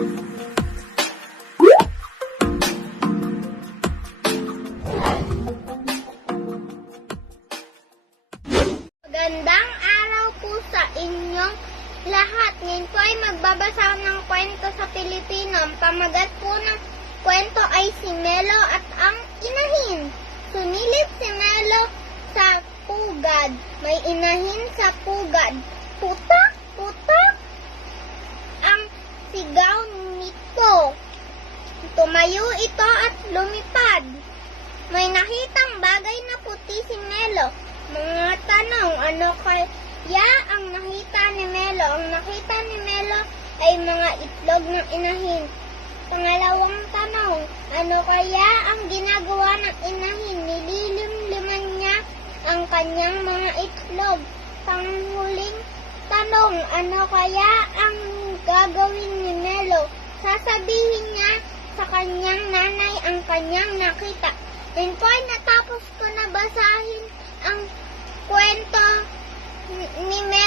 Magandang araw po sa inyong lahat. Ngayon po ay magbabasa ng kwento sa Pilipino. Ang pamagat po ng kwento ay si Melo at ang inahin. Sumilip si Melo sa pugad. May inahin sa pugad. Putak! Putak! Ang sigaw nito. Tumayo ito at lumipad. May nakitang bagay na puti si Melo. Mga tanong, ano kaya ang nakita ni Melo? Ang nakita ni Melo ay mga itlog ng inahin. Pangalawang tanong, ano kaya ang ginagawa ng inahin? Nililimliman niya ang kanyang mga itlog. Panghuling tanong, ano kaya ang gagawin ni Melo? Sasabihin niya sa kanyang nanay ang kanyang nakita. Yun po ay natapos ko na basahin ang kwento ni Melo.